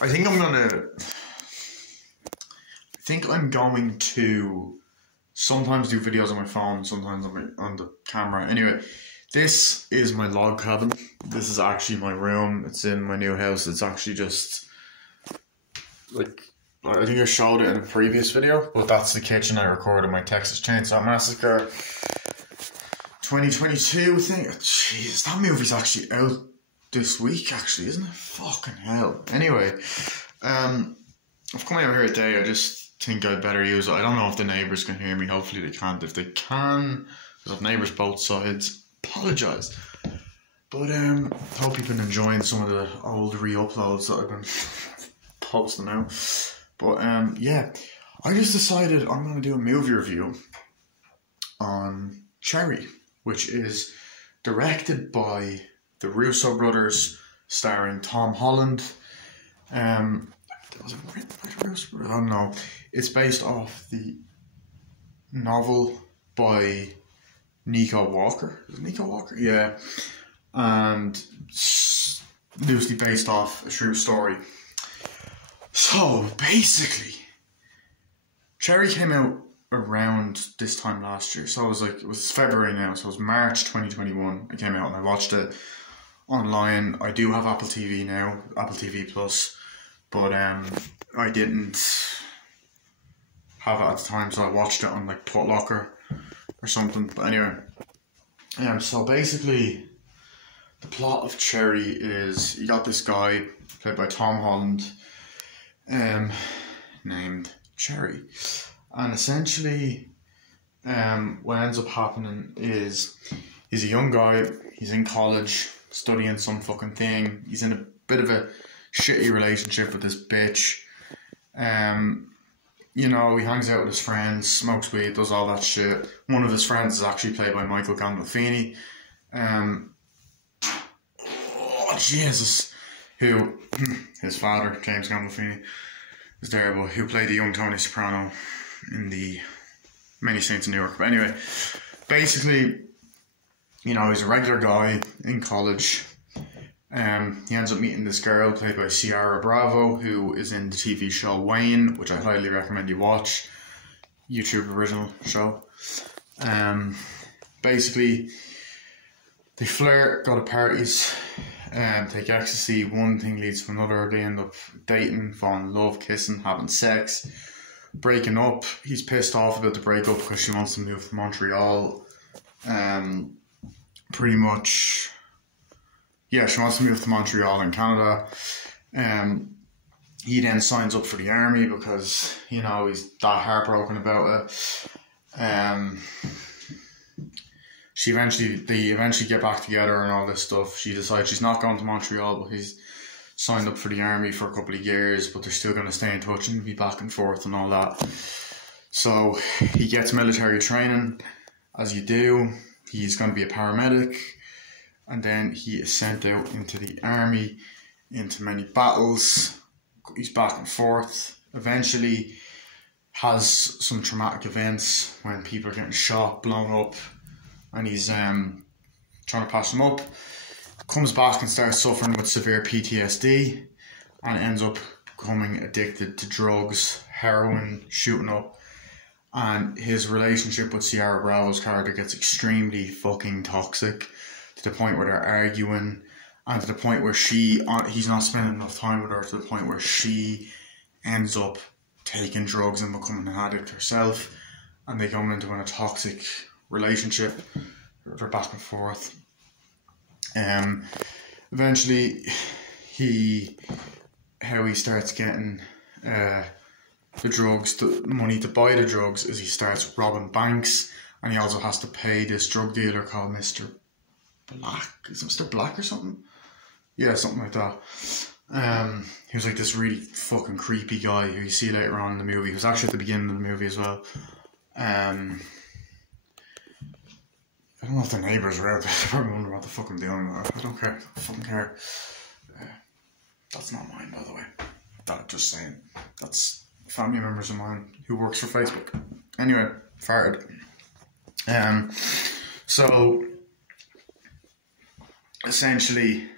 I think I'm going to sometimes do videos on my phone, sometimes on the camera. Anyway, this is my log cabin. This is actually my room. It's in my new house. It's actually just like, I think I showed it in a previous video, but that's the kitchen I recorded my Texas Chainsaw Massacre 2022 thing. Jeez, that movie's actually out this week, actually, isn't it? Fucking hell. Anyway, I've come out here today. I just think I'd better use it. I don't know if the neighbours can hear me. Hopefully they can't. If they can, because I've neighbours both sides, apologise. But hope you've been enjoying some of the old re-uploads that I've been posting out. But yeah, I just decided I'm going to do a movie review on Cherry, which is directed by the Russo brothers, starring Tom Holland. Was it written by the Russo brothers? I don't know. It's based off the novel by Nico Walker. Is it Nico Walker? Yeah. And loosely based off a true story. So basically, Cherry came out around this time last year. So it was February now, so it was March 2021. It came out and I watched it online. I do have Apple TV now, Apple TV Plus, but I didn't have it at the time, so I watched it on like Putlocker or something. But anyway, so basically the plot of Cherry is you got this guy played by Tom Holland, named Cherry, and essentially what ends up happening is he's a young guy, he's in college studying some fucking thing, he's in a bit of a shitty relationship with this bitch. You know, he hangs out with his friends, smokes weed, does all that shit. One of his friends is actually played by Michael Gandolfini. Oh Jesus, who his father, James Gandolfini, is there, but who played the young Tony Soprano in the Many Saints in New York. But anyway, basically, you know, he's a regular guy in college. He ends up meeting this girl played by Ciara Bravo, who is in the TV show Wayne, which I highly recommend you watch. YouTube original show. Basically, they flirt, go to parties, take ecstasy. One thing leads to another. They end up dating, falling in love, kissing, having sex, breaking up. He's pissed off about the breakup because she wants to move to Montreal. Pretty much, yeah, she wants to move to Montreal in Canada. He then signs up for the army because, you know, he's that heartbroken about it. They eventually get back together and all this stuff. She decides she's not going to Montreal, but he's signed up for the army for a couple of years, but they're still going to stay in touch and be back and forth and all that. So he gets military training, as you do. He's going to be a paramedic, and then he is sent out into the army, into many battles. He's back and forth. Eventually has some traumatic events when people are getting shot, blown up, and he's trying to patch them up. Comes back and starts suffering with severe PTSD and ends up becoming addicted to drugs, heroin, shooting up. And his relationship with Ciara Bravo's character gets extremely fucking toxic, to the point where they're arguing, and to the point where he's not spending enough time with her, to the point where she ends up taking drugs and becoming an addict herself, and they go into a toxic relationship. They're back and forth. Eventually, how he starts getting the drugs, the money to buy the drugs, is he starts robbing banks, and he also has to pay this drug dealer called Mr. Black. Is it Mr. Black or something? Yeah, something like that. He was like this really fucking creepy guy who you see later on in the movie. He was actually at the beginning of the movie as well. I don't know if the neighbours are out there. They probably wonder what the fuck I'm doing. I don't care. I fucking care. That's not mine, by the way. Just saying. That's family members of mine who works for Facebook. Anyway, farted. So essentially,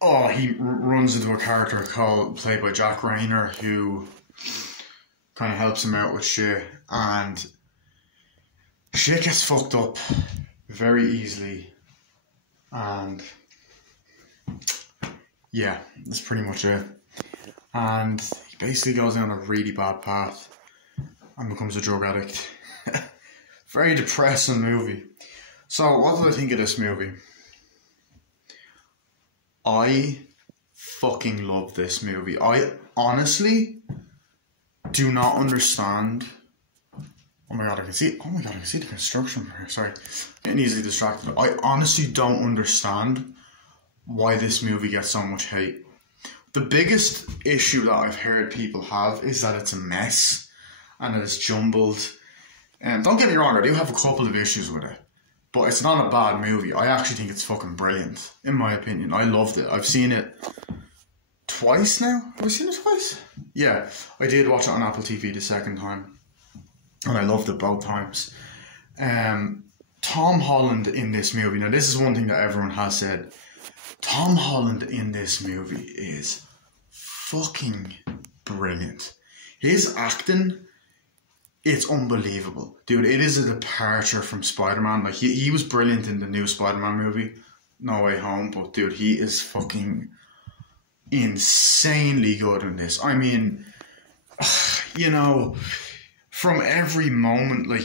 Oh, he runs into a character played by Jack Rayner, who kind of helps him out with shit, and shit gets fucked up very easily, and yeah, that's pretty much it. And he basically goes down a really bad path and becomes a drug addict. Very depressing movie. So, what did I think of this movie? I fucking love this movie. I honestly do not understand. Oh my god, I can see the construction from here. Sorry, getting easily distracted. I honestly don't understand why this movie gets so much hate. The biggest issue that I've heard people have is that it's a mess and that it's jumbled. And don't get me wrong, I do have a couple of issues with it, but it's not a bad movie. I actually think it's fucking brilliant, in my opinion. I loved it. I've seen it twice now. Have I seen it twice? Yeah, I did watch it on Apple TV the second time, and I loved it both times. Tom Holland in this movie, now this is one thing that everyone has said. Tom Holland in this movie is fucking brilliant. His acting, it's unbelievable. Dude, it is a departure from Spider-Man. Like, he was brilliant in the new Spider-Man movie, No Way Home, but dude, he is fucking insanely good in this. I mean, you know, from every moment, like,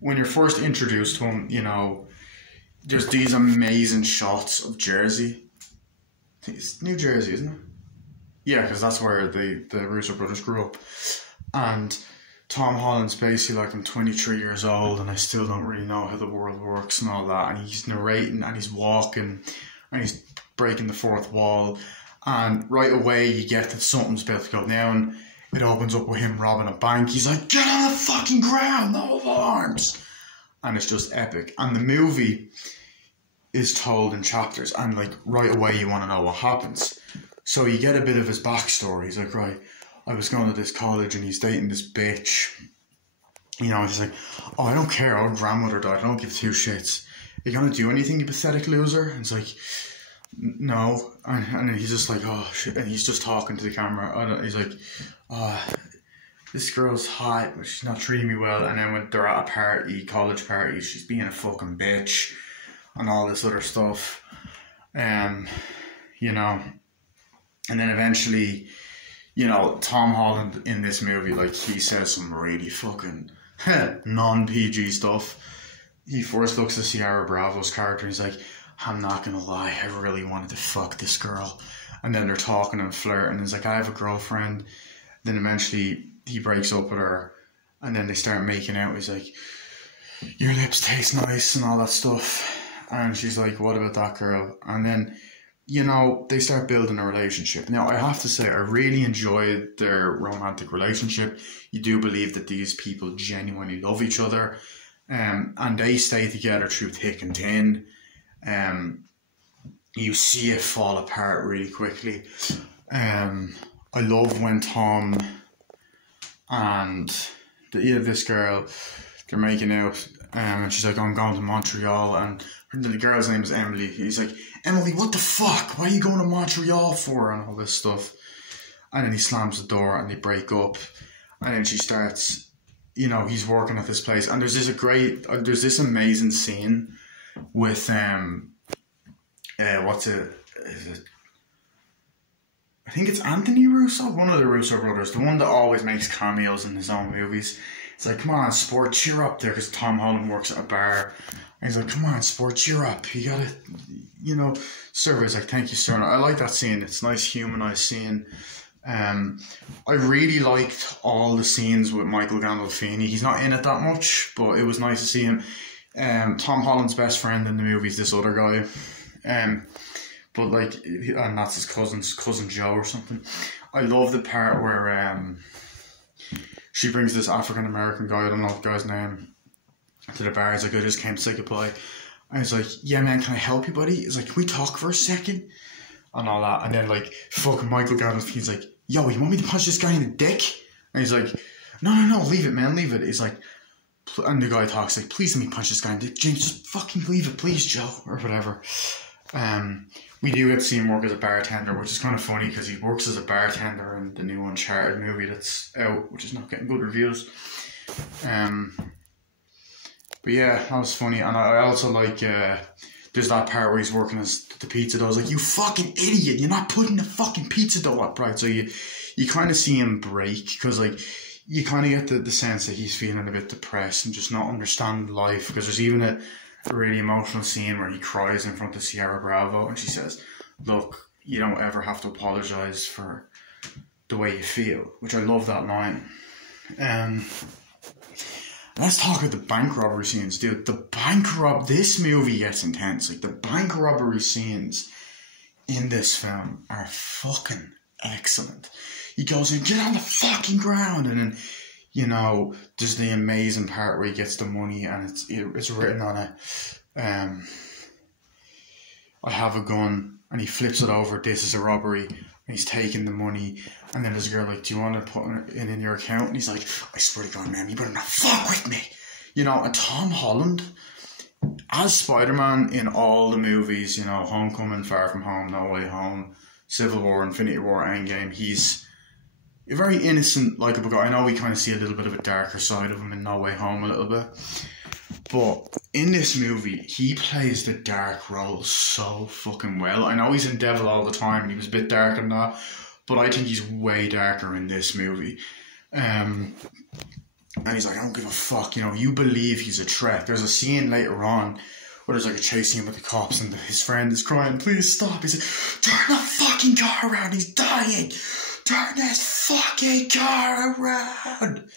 when you're first introduced to him, you know, there's these amazing shots of Jersey. I think it's New Jersey, isn't it? Yeah, because that's where the Russo brothers grew up. And Tom Holland's basically like, I'm 23 years old and I still don't really know how the world works and all that. And he's narrating and he's walking and he's breaking the fourth wall. And right away you get that something's about to go down. It opens up with him robbing a bank. He's like, get on the fucking ground, no alarms. And it's just epic. And the movie is told in chapters, and like right away you want to know what happens. So you get a bit of his backstory. He's like, right, I was going to this college and he's dating this bitch. You know, he's like, oh, I don't care, our grandmother died, I don't give two shits. Are you going to do anything, you pathetic loser? And it's like, no. And then he's just like, oh shit. And he's just talking to the camera. And he's like, oh, this girl's hot, but she's not treating me well. And then when they're at a party, college party, she's being a fucking bitch and all this other stuff. You know. And then eventually, you know, Tom Holland in this movie, like, he says some really fucking non-PG stuff. He first looks at Ciara Bravo's character and he's like, I'm not gonna lie, I really wanted to fuck this girl. And then they're talking and flirting and he's like, I have a girlfriend. Then eventually he breaks up with her and then they start making out. He's like, your lips taste nice and all that stuff. And she's like, what about that girl? And then, you know, they start building a relationship. Now, I have to say, I really enjoyed their romantic relationship. You do believe that these people genuinely love each other. And they stay together through thick and thin. You see it fall apart really quickly. I love when Tom and this girl, they're making out, and she's like, I'm going to Montreal, and the girl's name is Emily. He's like, Emily, what the fuck? Why are you going to Montreal for? And all this stuff. And then he slams the door and they break up. And then she starts, you know, he's working at this place. And there's this amazing scene with, what's it? Is it? I think it's Anthony Russo, one of the Russo brothers, the one that always makes cameos in his own movies. It's like, come on, sport, cheer up there, because Tom Holland works at a bar. And he's like, come on, sport, cheer up. You gotta, you know, server is like, thank you, sir. And I like that scene. It's a nice, humanized scene. I really liked all the scenes with Michael Gandolfini. He's not in it that much, but it was nice to see him. Tom Holland's best friend in the movie is this other guy. But like, and that's his cousin Joe or something. I love the part where she brings this African American guy, I don't know the guy's name, to the bar. He's like, I just came to say goodbye. And he's like, yeah man, can I help you, buddy? He's like, can we talk for a second? And all that. And then like, fucking Michael Gandolfini's like, yo, you want me to punch this guy in the dick? And he's like, no, leave it, man, leave it. He's like, and the guy talks like, please let me punch this guy in the dick. James, just fucking leave it, please, Joe, or whatever. We do get to see him work as a bartender, which is kind of funny because he works as a bartender in the new Uncharted movie that's out, which is not getting good reviews. But yeah, that was funny. And I also like, there's that part where he's working as the pizza dough. I was like, you fucking idiot, you're not putting the fucking pizza dough up right. So you kind of see him break, because like, you kind of get the sense that he's feeling a bit depressed and just not understanding life, because there's even a really emotional scene where he cries in front of Sierra Bravo and she says, look, you don't ever have to apologise for the way you feel, which I love that line. Let's talk about the bank robbery scenes, dude. This movie gets intense. Like, the bank robbery scenes in this film are fucking excellent. He goes in, get on the fucking ground, and then, you know, there's the amazing part where he gets the money and it's written on it, I have a gun, and he flips it over, this is a robbery, and he's taking the money, and then there's a girl like, do you want to put it in your account? And he's like, I swear to God, man, you better not fuck with me. You know, and Tom Holland, as Spider-Man in all the movies, you know, Homecoming, Far From Home, No Way Home, Civil War, Infinity War, Endgame, he's a very innocent, likeable guy. I know we kind of see a little bit of a darker side of him in No Way Home a little bit. But in this movie, he plays the dark role so fucking well. I know he's in Devil All the Time and he was a bit darker than that, but I think he's way darker in this movie. And he's like, I don't give a fuck, you know, you believe he's a threat. There's a scene later on where there's like a chase scene with the cops and his friend is crying, please stop. He's like, turn the fucking car around, he's dying. Turn this fucking car around.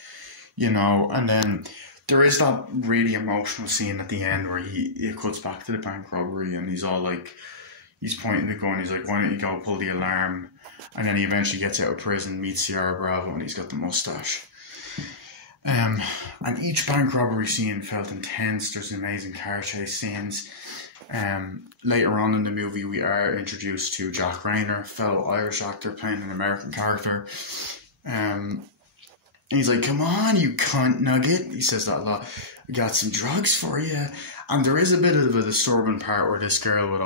You know, and then there is that really emotional scene at the end where he cuts back to the bank robbery and he's all like, he's pointing the gun, he's like, why don't you go pull the alarm? And then he eventually gets out of prison, meets Sierra Bravo, and he's got the mustache. And each bank robbery scene felt intense. There's amazing car chase scenes. Later on in the movie, we are introduced to Jack Rayner, fellow Irish actor playing an American character. He's like, come on, you cunt nugget. He says that a lot. I got some drugs for you. And there is a bit of a disturbing part where this girl with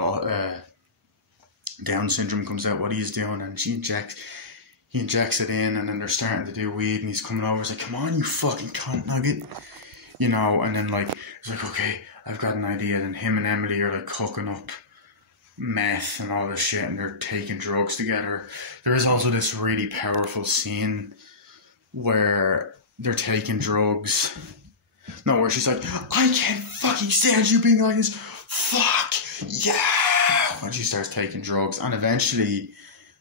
Down syndrome comes out what he's doing, and he injects it in, and then they're starting to do weed, and he's coming over, he's like, come on, you fucking cunt nugget. You know, and then like, he's like, okay, I've got an idea. And him and Emily are like cooking up meth and all this shit, and they're taking drugs together. There is also this really powerful scene where they're taking drugs. No, where she's like, I can't fucking stand you being like this. Fuck yeah. When she starts taking drugs, and eventually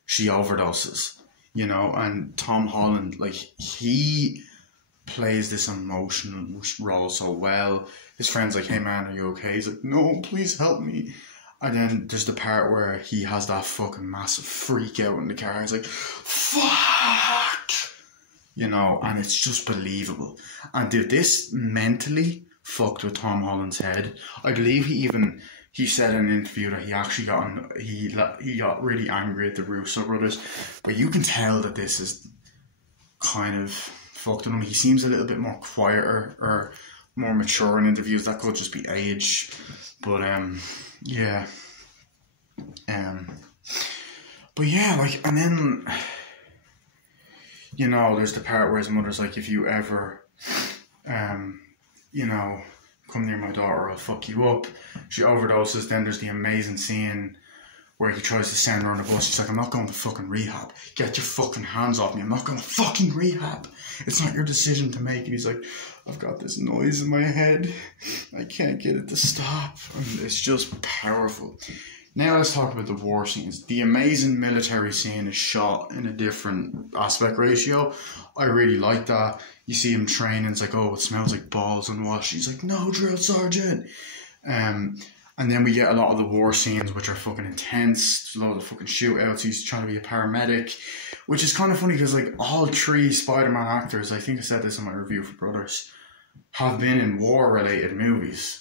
she overdoses, you know, and Tom Holland, like, he plays this emotional role so well. His friend's like, hey man, are you okay? He's like, no, please help me. And then there's the part where he has that fucking massive freak out in the car. He's like, fuck! You know, and it's just believable. And dude, this mentally fucked with Tom Holland's head. I believe he said in an interview that he actually got really angry at the Russo brothers. But you can tell that this is kind of fucked with him. He seems a little bit more quieter or more mature in interviews. That could just be age. But yeah. But yeah, like, and then, you know, there's the part where his mother's like, if you ever, you know, come near my daughter, I'll fuck you up. She overdoses. Then there's the amazing scene where he tries to send her on the bus. She's like, I'm not going to fucking rehab. Get your fucking hands off me. I'm not going to fucking rehab. It's not your decision to make. And he's like, I've got this noise in my head. I can't get it to stop. And it's just powerful. Now let's talk about the war scenes. The amazing military scene is shot in a different aspect ratio. I really like that. You see him training, it's like, oh, it smells like balls and wash. He's like, no, drill sergeant. And then we get a lot of the war scenes, which are fucking intense. There's a lot of fucking shootouts. He's trying to be a paramedic, which is kind of funny because like all three Spider-Man actors, I think I said this in my review for Brothers, have been in war-related movies.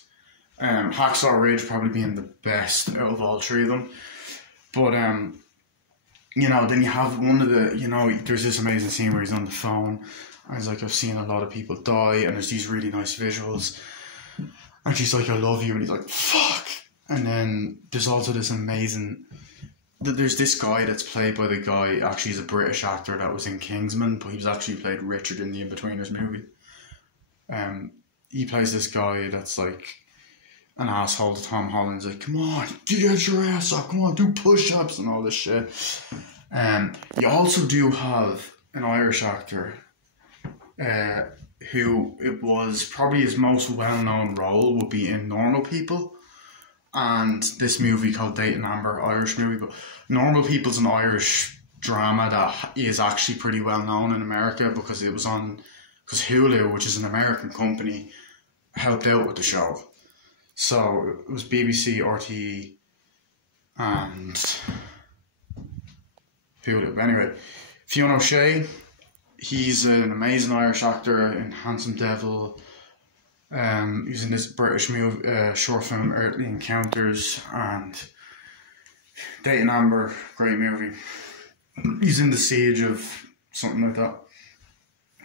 Hacksaw Ridge probably being the best out of all three of them. But, you know, then you have one of the, you know, there's this amazing scene where he's on the phone. And he's like, I've seen a lot of people die, and there's these really nice visuals. And she's like, I love you. And he's like, fuck. And then there's also this amazing. There's this guy that's played by the guy. Actually, he's a British actor that was in Kingsman, but he was actually played Richard in the In-Betweeners movie. He plays this guy that's like an asshole to Tom Holland's like, come on, get your ass up, come on, do push-ups and all this shit. You also do have an Irish actor who it was probably his most well-known role would be in Normal People and this movie called Dating Amber, Irish movie. But Normal People's an Irish drama that is actually pretty well-known in America because Hulu, which is an American company, helped out with the show. So it was BBC, RTE, and Hulu. Anyway, Fionn O'Shea, he's an amazing Irish actor in Handsome Devil. He's in this British movie, short film, Earthly Encounters, and Dating Amber, great movie. He's in The Siege of something like that.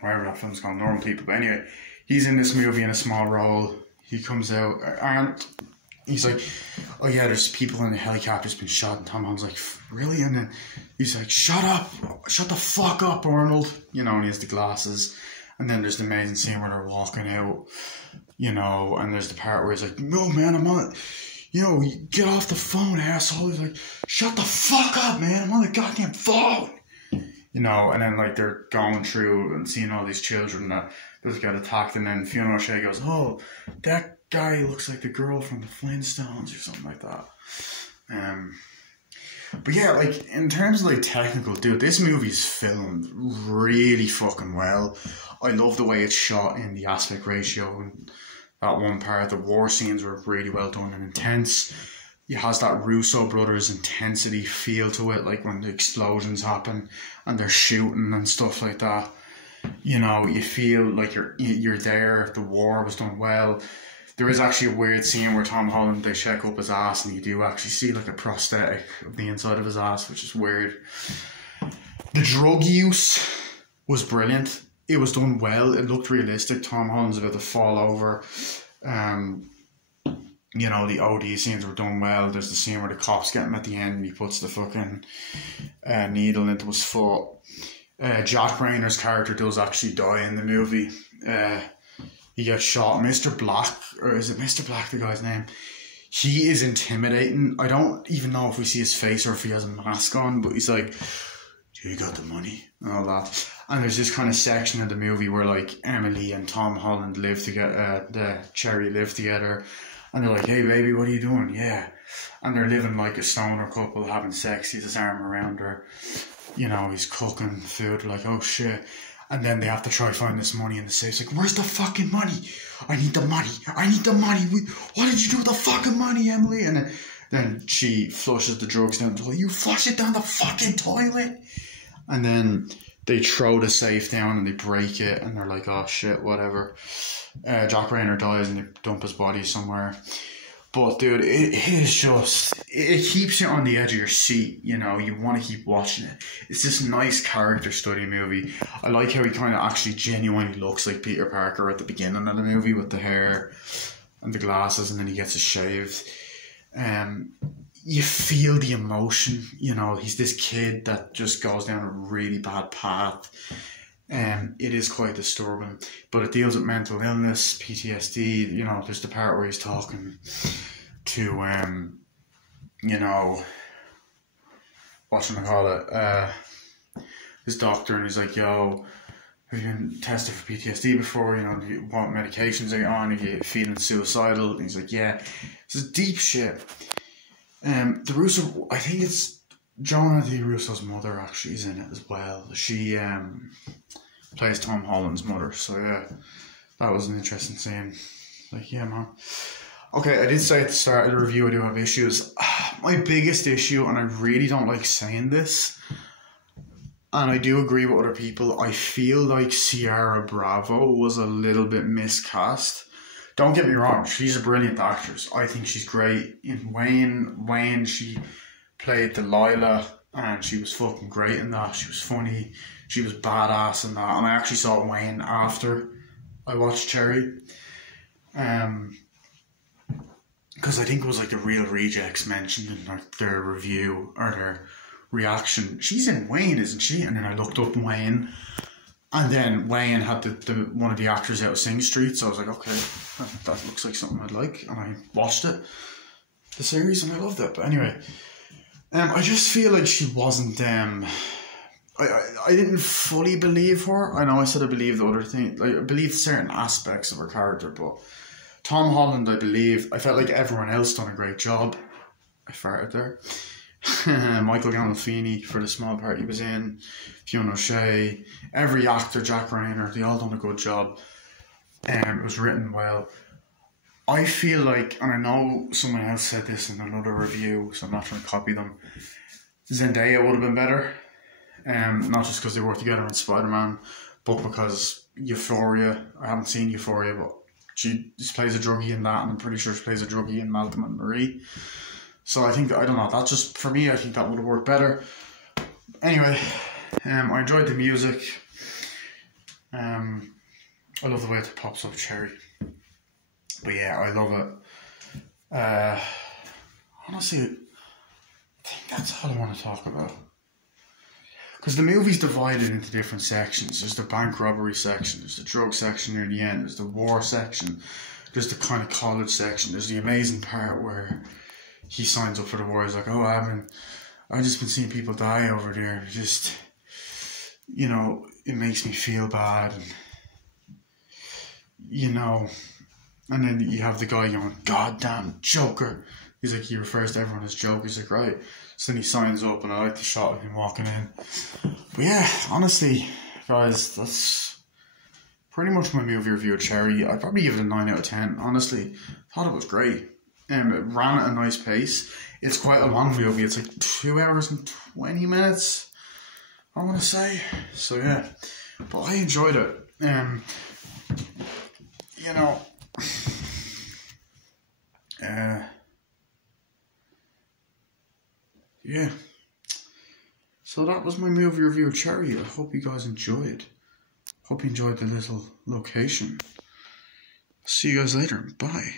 Whatever that film's called, Normal People. But anyway, he's in this movie in a small role. He comes out and he's like, oh yeah, there's people in the helicopter's been shot. And Tom Holland's like, really? And then he's like, shut the fuck up, Arnold. You know, and he has the glasses. And then there's the amazing scene where they're walking out, you know, and there's the part where he's like, no man, I'm on, you know, get off the phone, asshole. He's like, shut the fuck up, man, I'm on the goddamn phone. You know, and then like they're going through and seeing all these children that just get attacked, and then Fionn O'Shea goes, oh, that guy looks like the girl from the Flintstones or something like that. But yeah, like in terms of like technical, dude, this movie's filmed really fucking well. I love the way it's shot in the aspect ratio, and that one part, the war scenes were really well done and intense. It has that Russo brothers intensity feel to it, like when the explosions happen and they're shooting and stuff like that. You know, you feel like you're there. The war was done well. There is actually a weird scene where Tom Holland, they check up his ass and you do actually see like a prosthetic of the inside of his ass, which is weird. The drug use was brilliant. It was done well. It looked realistic. Tom Holland's about to fall over. You know, the OD scenes were done well. There's the scene where the cops get him at the end and he puts the fucking needle into his foot. Jack Rayner's character does actually die in the movie. He gets shot. Mr. Black, or is it Mr. Black, the guy's name? He is intimidating. I don't even know if we see his face or if he has a mask on, but he's like, you got the money and all that. And there's this kind of section of the movie where like Emily and Tom Holland live together, the Cherry live together, and they're like, hey baby, what are you doing? Yeah. And they're living like a stoner couple, having sex. He's his arm around her. You know, he's cooking food. Like, oh shit. And then they have to try find this money in the safe. It's like, where's the fucking money? I need the money. I need the money. What did you do with the fucking money, Emily? And then she flushes the drugs down the toilet. You flush it down the fucking toilet. And then they throw the safe down and they break it. And they're like, oh shit, whatever. Jack Rayner dies and they dump his body somewhere. But dude, it is just, it keeps you on the edge of your seat, you know, you want to keep watching it. It's this nice character study movie. I like how he kind of actually genuinely looks like Peter Parker at the beginning of the movie with the hair and the glasses, and then he gets it shaved. You feel the emotion, you know, he's this kid that just goes down a really bad path. It is quite disturbing, but it deals with mental illness, PTSD. You know, there's the part where he's talking to, you know, his doctor, and he's like, yo, have you been tested for PTSD before? You know, what medications are you on? Are you feeling suicidal? And he's like, yeah. This is deep shit. The Russo, I think it's Joanna Di Russo's mother actually is in it as well. She plays Tom Holland's mother, so yeah, that was an interesting scene. Like, yeah, man. Okay, I did say at the start of the review I do have issues. My biggest issue, and I really don't like saying this, and I do agree with other people, I feel like Ciara Bravo was a little bit miscast. Don't get me wrong, she's a brilliant actress. I think she's great. In Wayne, she played Delilah, and she was fucking great in that. She was funny. She was badass in that. And I actually saw Wayne after I watched Cherry. because I think it was like the Real Rejects mentioned in like their review or their reaction. She's in Wayne, isn't she? And then I looked up Wayne, and then Wayne had the one of the actors out of Sing Street, so I was like, okay, that looks like something I'd like, and I watched it, the series, and I loved it. But anyway, I just feel like she wasn't. I didn't fully believe her. I know I said I believed the other thing. Like, I believed certain aspects of her character, but Tom Holland, I believe. I felt like everyone else done a great job. I farted there. Michael Gandolfini for the small part he was in. Fiona O'Shea. Every actor, Jack Reynor, they all done a good job. It was written well. I feel like, and I know someone else said this in another review, so I'm not trying to copy them, Zendaya would have been better. Not just because they work together in Spider-Man, but because Euphoria. I haven't seen Euphoria, but she just plays a druggie in that, and I'm pretty sure she plays a druggie in Malcolm and Marie. So I think, I don't know, that's just, for me, I think that would have worked better. Anyway, I enjoyed the music. I love the way it pops up Cherry. But yeah, I love it. Honestly, I think that's all I want to talk about. Because the movie's divided into different sections. There's the bank robbery section, there's the drug section near the end, there's the war section, there's the kind of college section, there's the amazing part where he signs up for the war. He's like, oh, I've just been seeing people die over there. Just, you know, it makes me feel bad. And, you know, and then you have the guy going, goddamn Joker. He's like, he refers to everyone as Joker. He's like, right. So then he signs up, and I like the shot of him walking in. But yeah, honestly, guys, that's pretty much my movie review of Cherry. I'd probably give it a 9 out of 10, honestly. Thought it was great. It ran at a nice pace. It's quite a long movie. It's like 2 hours and 20 minutes, I want to say. So yeah, but I enjoyed it. You know, yeah. So that was my movie review of Cherry. I hope you guys enjoyed. Hope you enjoyed the little location. See you guys later. Bye.